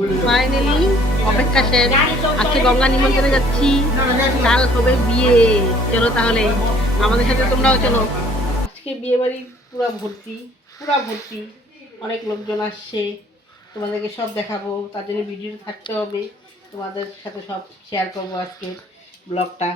Finally অপেক্ষা শেষ। আজকে গঙ্গা নিমন্ত্রণে যাচ্ছি, কাল হবে বিয়ে। চলো তাহলে আমাদের সাথে তোমরাও চলো। আজকে বিয়ে বাড়ি পুরা ভর্তি, পুরা ভর্তি, অনেক লোকজন আসছে। তোমাদেরকে সব দেখাবো, তার জন্য ভিডিও থাকতে হবে। তোমাদের সাথে সব শেয়ার করবো আজকে ব্লগটা।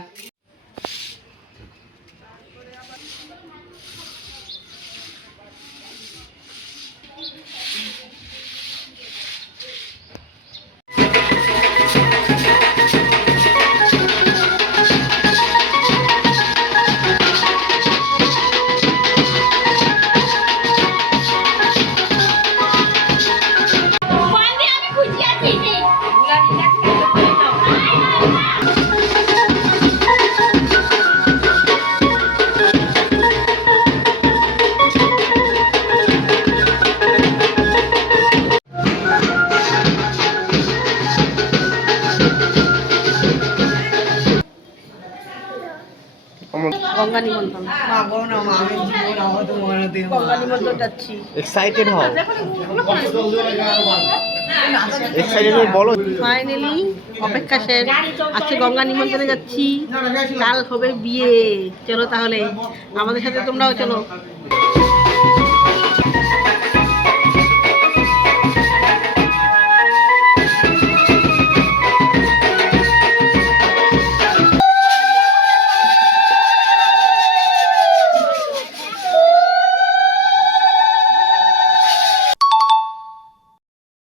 গঙ্গা নিমন্ত্রণ, গঙ্গা নিমন্ত্রণ যাচ্ছি। এক্সাইটেড হও, এক্সাইটেড হয়ে বলো। ফাইনালি অপেক্ষা শেষ। আজকে গঙ্গা নিমন্ত্রণে যাচ্ছি, কাল হবে বিয়ে। চলো তাহলে আমাদের সাথে তোমরাও চলো।